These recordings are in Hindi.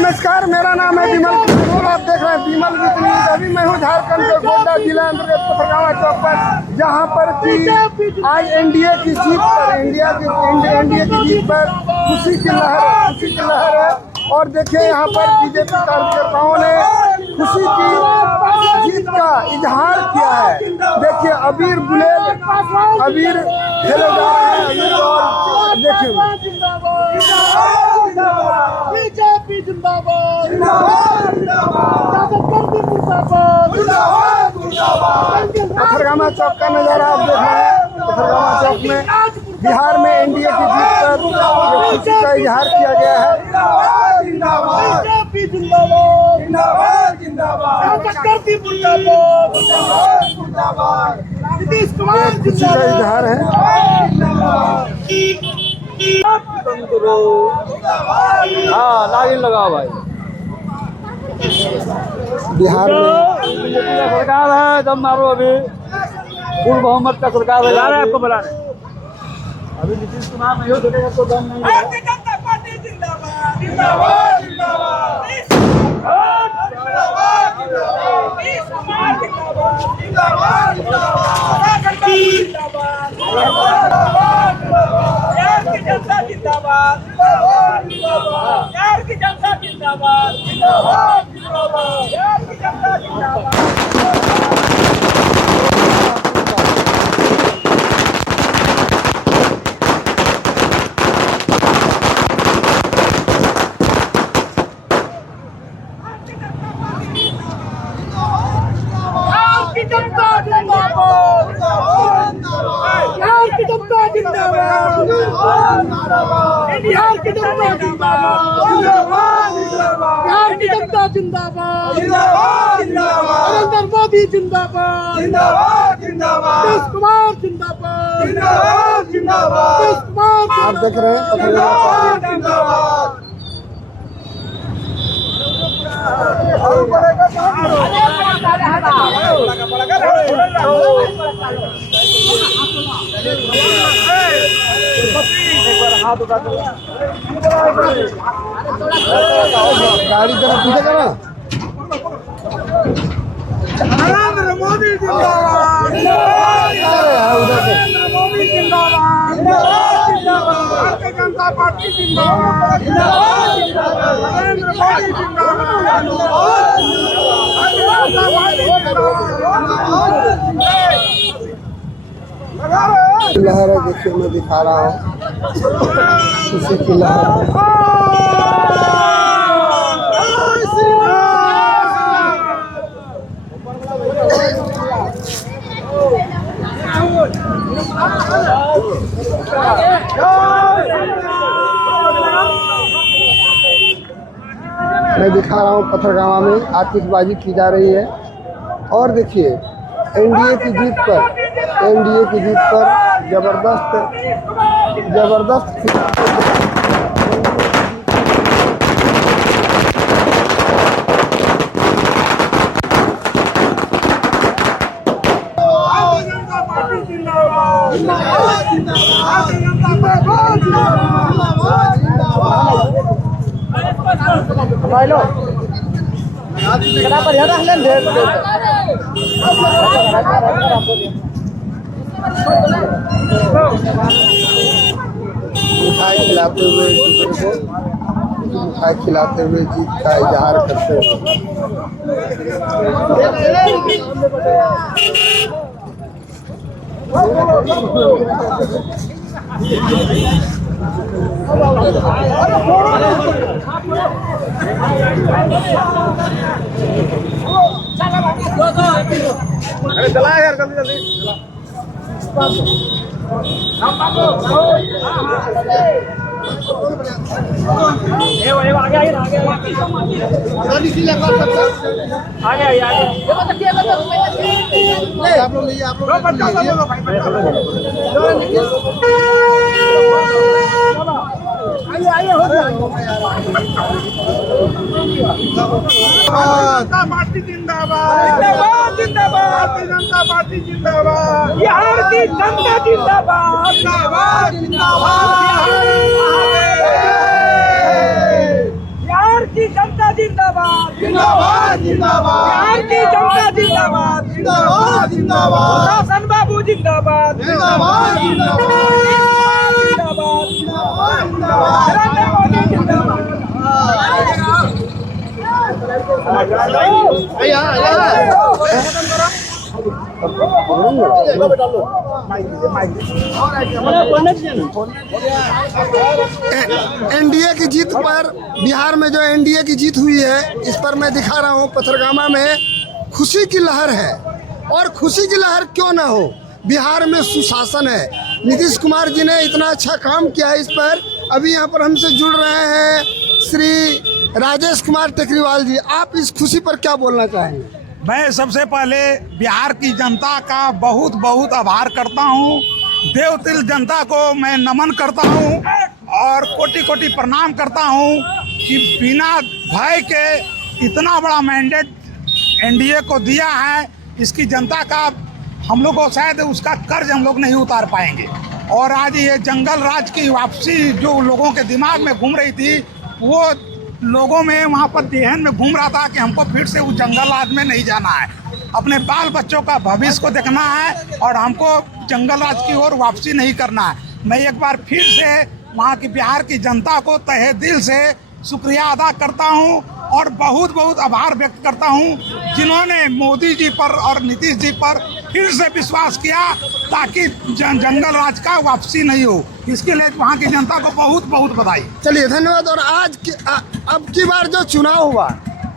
नमस्कार, मेरा नाम है विमल और आप देख रहे हैं विमल विद न्यूज। अभी मैं हूँ झारखंड के गोड्डा जिला अंतर्गत पथरगामा चौक पर, जहाँ पर कि आज एनडीए की जीत पर एनडीए की जीत पर खुशी की लहर है। और देखिए यहाँ पर बीजेपी कार्यकर्ताओं ने खुशी की जीत का इजहार किया है। देखिए अबीर गुलेल अबीर खेले जा रहे हैं। अबीर और देखिए बीजेपी जिंदाबाद, पथरगामा चौक का नजारा आप देख रहे हैं। पथरगामा चौक में बिहार में एनडीए की जीत पर खुशी का इजहार किया गया है। बीजेपी जिंदाबाद, नीतीश कुमार खुशी का इजहार है। हाँ लाइन लगाओ भाई। बिहार में बीजेपी का सरकार है, दम मारो अभी। पूर्व बहुमत का सरकार है, आपको बुला रहे हैं। अभी नीतीश कुमार नहीं हो सकेगा तो दम नहीं है। भारतीय जनता पार्टी जिंदाबाद, जिंदाबाद, जिंदाबाद, नीतीश कुमार जिंदाबाद, नीतीश कुमार जिंदाबाद, जिंदाबाद, बिहार की जनता जिंदाबाद, बिहार की जनता जिंदाबाद, बिहार की जनता जिंदाबाद। बिहार की जनता जिंदाबाद, बिहार की जनता जिंदाबाद, बिहार की जनता जिंदाबाद, बिहार की जनता जिंदाबाद, नरेंद्र मोदी जिंदाबाद, नीतीश कुमार जिंदाबाद, नीतीश कुमार आप देख रहे हैं पथरगामा चौक। गाड़ी जरा पीछे करो। नरेंद्र मोदी जिंदाबाद, नरेंद्र मोदी जिंदाबाद, भारतीय जनता पार्टी जिंदाबाद, नरेंद्र मोदी जिंदाबाद, लहर है, देखिए मैं दिखा रहा हूँ खुशी की लहर। मैं दिखा रहा हूँ पथरगामा में आतिशबाजी की जा रही है। और देखिए एनडीए की जीत पर जबरदस्त मिठाई खिलाते हुए जीत का इजहार करते हुए अरे चला यार जल्दी जल्दी। जनता पार्टी जिंदाबाद, जिंदाबाद, जनता पार्टी जिंदाबाद, बिहार की जनता जिंदाबाद, जिंदाबाद, जिंदाबाद, बिहार की जनता बिहार की जनता जिंदाबाद जिंदाबाद जिंदाबाद शासन बाबू जिंदाबाद जिंदाबाद जिंदाबाद नरेंद्र मोदी जिंदाबाद एनडीए की जीत पर, बिहार में जो एनडीए की जीत हुई है, इस पर मैं दिखा रहा हूँ पथरगामा में खुशी की लहर है। और खुशी की लहर क्यों ना हो, बिहार में सुशासन है। नीतीश कुमार जी ने इतना अच्छा काम किया है। इस पर अभी यहाँ पर हमसे जुड़ रहे हैं श्री राजेश कुमार टेकरीवाल जी। आप इस खुशी पर क्या बोलना चाहेंगे? मैं सबसे पहले बिहार की जनता का बहुत बहुत आभार करता हूँ। देवतिल जनता को मैं नमन करता हूँ और कोटि कोटि प्रणाम करता हूँ कि बिना भय के इतना बड़ा मैंडेट एनडीए को दिया है। इसकी जनता का हम लोग को शायद उसका कर्ज हम लोग नहीं उतार पाएंगे। और आज ये जंगल राज की वापसी जो लोगों के दिमाग में घूम रही थी, वो लोगों में वहाँ पर देहन में घूम रहा था कि हमको फिर से उस जंगल राज में नहीं जाना है, अपने बाल बच्चों का भविष्य को देखना है और हमको जंगल राज की ओर वापसी नहीं करना है। मैं एक बार फिर से वहाँ की बिहार की जनता को तहे दिल से शुक्रिया अदा करता हूँ और बहुत बहुत आभार व्यक्त करता हूँ जिन्होंने मोदी जी पर और नीतीश जी पर फिर से विश्वास किया ताकि जंगल राज का वापसी नहीं हो। इसके लिए वहाँ की जनता को बहुत बहुत बधाई। चलिए, धन्यवाद। और अब की बार जो चुनाव हुआ,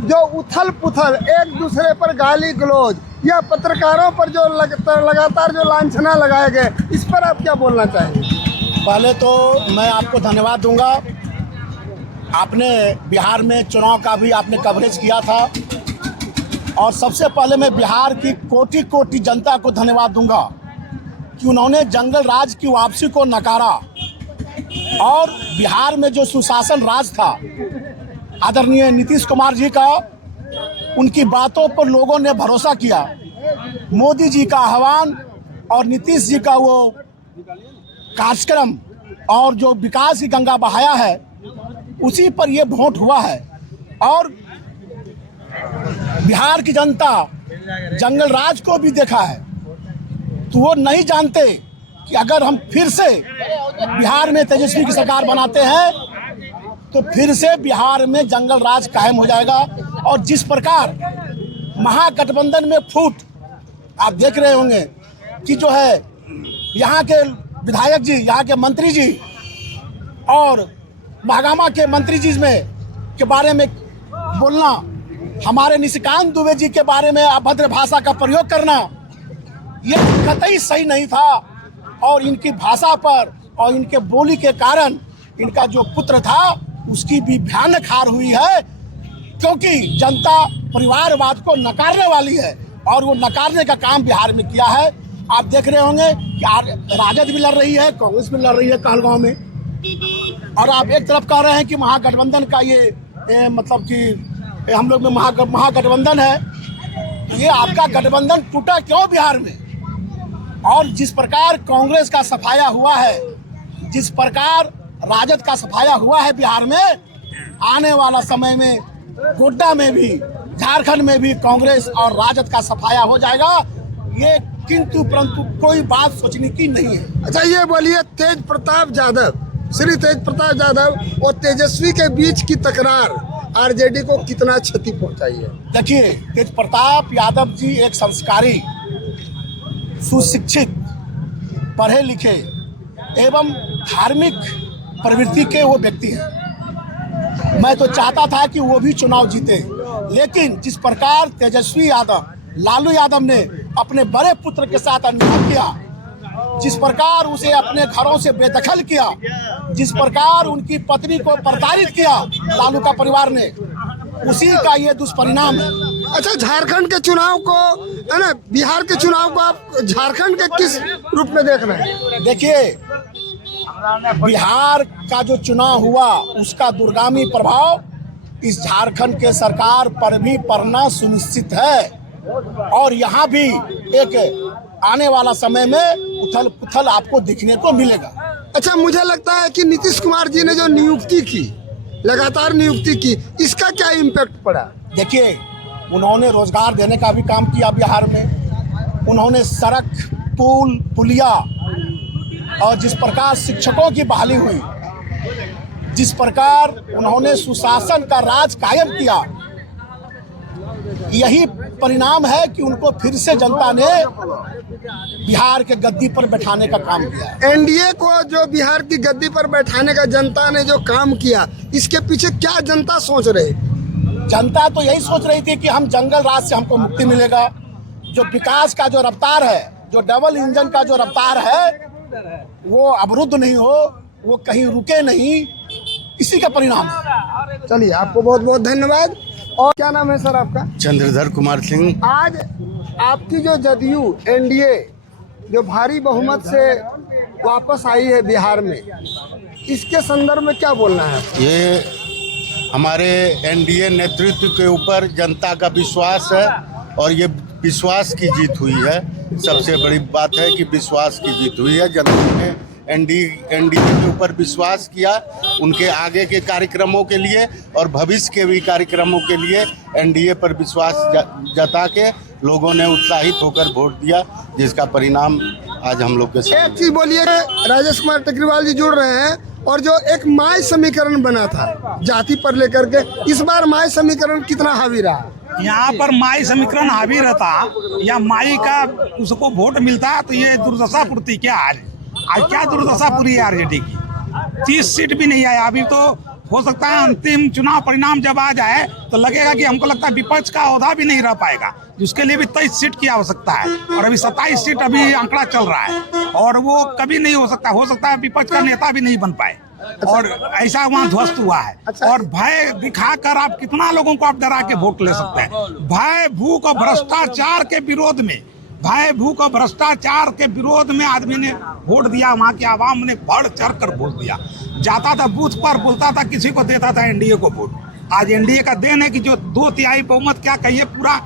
जो उथल पुथल, एक दूसरे पर गाली गलौज या पत्रकारों पर जो लगातार जो लांछना लगाए गए, इस पर आप क्या बोलना चाहेंगे? पहले तो मैं आपको धन्यवाद दूंगा। आपने बिहार में चुनाव का भी आपने कवरेज किया था और सबसे पहले मैं बिहार की कोटि कोटि जनता को धन्यवाद दूंगा कि उन्होंने जंगल राज की वापसी को नकारा और बिहार में जो सुशासन राज था आदरणीय नीतीश कुमार जी का, उनकी बातों पर लोगों ने भरोसा किया। मोदी जी का आह्वान और नीतीश जी का वो कार्यक्रम और जो विकास की गंगा बहाया है, उसी पर ये वोट हुआ है। और बिहार की जनता जंगल राज को भी देखा है, तो वो नहीं जानते कि अगर हम फिर से बिहार में तेजस्वी की सरकार बनाते हैं तो फिर से बिहार में जंगल राज कायम हो जाएगा। और जिस प्रकार महागठबंधन में फूट आप देख रहे होंगे कि जो है यहाँ के विधायक जी, यहाँ के मंत्री जी और महागामा के मंत्री जी में के बारे में बोलना, हमारे निशिकांत दुबे जी के बारे में अभद्र भाषा का प्रयोग करना, ये कतई सही नहीं था। और इनकी भाषा पर और इनके बोली के कारण इनका जो पुत्र था उसकी भी भयानक हार हुई है, क्योंकि जनता परिवारवाद को नकारने वाली है और वो नकारने का काम बिहार में किया है। आप देख रहे होंगे कि राजद भी लड़ रही है, कांग्रेस भी लड़ रही है कहलगांव में, और आप एक तरफ कह रहे हैं कि महागठबंधन का ये मतलब कि हम लोग में महागठबंधन है। ये आपका गठबंधन टूटा क्यों बिहार में? और जिस प्रकार कांग्रेस का सफाया हुआ है, जिस प्रकार राजद का सफाया हुआ है बिहार में, आने वाला समय में गोड्डा में भी, झारखंड में भी कांग्रेस और राजद का सफाया हो जाएगा। ये किंतु परंतु कोई बात सोचने की नहीं है। अच्छा, ये बोलिए, तेज प्रताप यादव, श्री तेज प्रताप यादव और तेजस्वी के बीच की तकरार आरजेडी को कितना क्षति पहुंचाई है? देखिए, तेज प्रताप यादव जी एक संस्कारी, सुशिक्षित, पढ़े लिखे एवं धार्मिक प्रवृत्ति के वो व्यक्ति हैं। मैं तो चाहता था कि वो भी चुनाव जीते, लेकिन जिस प्रकार तेजस्वी यादव, लालू यादव ने अपने बड़े पुत्र के साथ अन्याय किया, जिस प्रकार उसे अपने घरों से बेदखल किया, जिस प्रकार उनकी पत्नी को प्रताड़ित किया लालू का परिवार ने, उसी का ये दुष्परिणाम है। अच्छा, झारखंड के चुनाव को, है ना, बिहार के चुनाव को आप झारखंड के किस रूप में देख रहे हैं? देखिए, बिहार का जो चुनाव हुआ उसका दूरगामी प्रभाव इस झारखंड के सरकार पर भी पड़ना सुनिश्चित है और यहाँ भी एक आने वाला समय में उथल पुथल आपको दिखने को मिलेगा। अच्छा, मुझे लगता है कि नीतीश कुमार जी ने जो नियुक्ति की, लगातार नियुक्ति की, इसका क्या इम्पैक्ट पड़ा? देखिए, उन्होंने रोजगार देने का भी काम किया बिहार में। उन्होंने सड़क, पुल, पुलिया और जिस प्रकार शिक्षकों की बहाली हुई, जिस प्रकार उन्होंने सुशासन का राज कायम किया, यही परिणाम है कि उनको फिर से जनता ने बिहार के गद्दी पर बैठाने का काम किया। एनडीए को जो बिहार की गद्दी पर बैठाने का जनता ने जो काम किया, इसके पीछे क्या जनता सोच रही? जनता तो यही सोच रही थी कि हम जंगल राज से हमको मुक्ति मिलेगा, जो विकास का जो रफ्तार है, जो डबल इंजन का जो रफ्तार है, वो अवरुद्ध नहीं हो, वो कहीं रुके नहीं, इसी का परिणाम है। चलिए, आपको बहुत बहुत धन्यवाद। और क्या नाम है सर आपका? चंद्रधर कुमार सिंह। आज आपकी जो जदयू एनडीए जो भारी बहुमत से वापस आई है बिहार में, इसके संदर्भ में क्या बोलना है? ये हमारे एनडीए नेतृत्व के ऊपर जनता का विश्वास है और ये विश्वास की जीत हुई है। सबसे बड़ी बात है कि विश्वास की जीत हुई है। जनता ने एनडीए के ऊपर विश्वास किया, उनके आगे के कार्यक्रमों के लिए और भविष्य के भी कार्यक्रमों के लिए एनडीए पर विश्वास जता के लोगों ने उत्साहित होकर वोट दिया, जिसका परिणाम आज हम लोग के सामने। एक चीज बोलिए, राजेश कुमार टेकरीवाल जी जुड़ रहे हैं, और जो एक माई समीकरण बना था जाति पर लेकर के, इस बार माई समीकरण कितना हावी रहा? यहाँ पर माई समीकरण हावी रहता या माई का उसको वोट मिलता तो ये दुर्दशा पूर्ति क्या आज क्या दुर्दशा पूरी है आरजेडी की? 30 सीट भी नहीं आया अभी। तो हो सकता है अंतिम चुनाव परिणाम जब आ जाए तो लगेगा कि हमको लगता है विपक्ष का ओहदा भी नहीं रह पाएगा, जिसके लिए भी 23 सीट की आवश्यकता है और अभी 27 सीट अभी आंकड़ा चल रहा है और वो कभी नहीं हो सकता है विपक्ष का नेता भी नहीं बन पाए। और ऐसा वहाँ ध्वस्त हुआ है। और भय दिखाकर आप कितना लोगों को आप डरा के वोट ले सकते हैं? भय, भूख और भ्रष्टाचार के विरोध में, भय, भूख और भ्रष्टाचार के विरोध में आदमी ने वोट दिया। वहाँ की आवाम ने बढ़ चढ़ कर वोट दिया। जाता था बूथ पर, बोलता था, किसी को देता था एनडीए को वोट। आज एनडीए का देन है कि जो 2/3 बहुमत क्या कहिए पूरा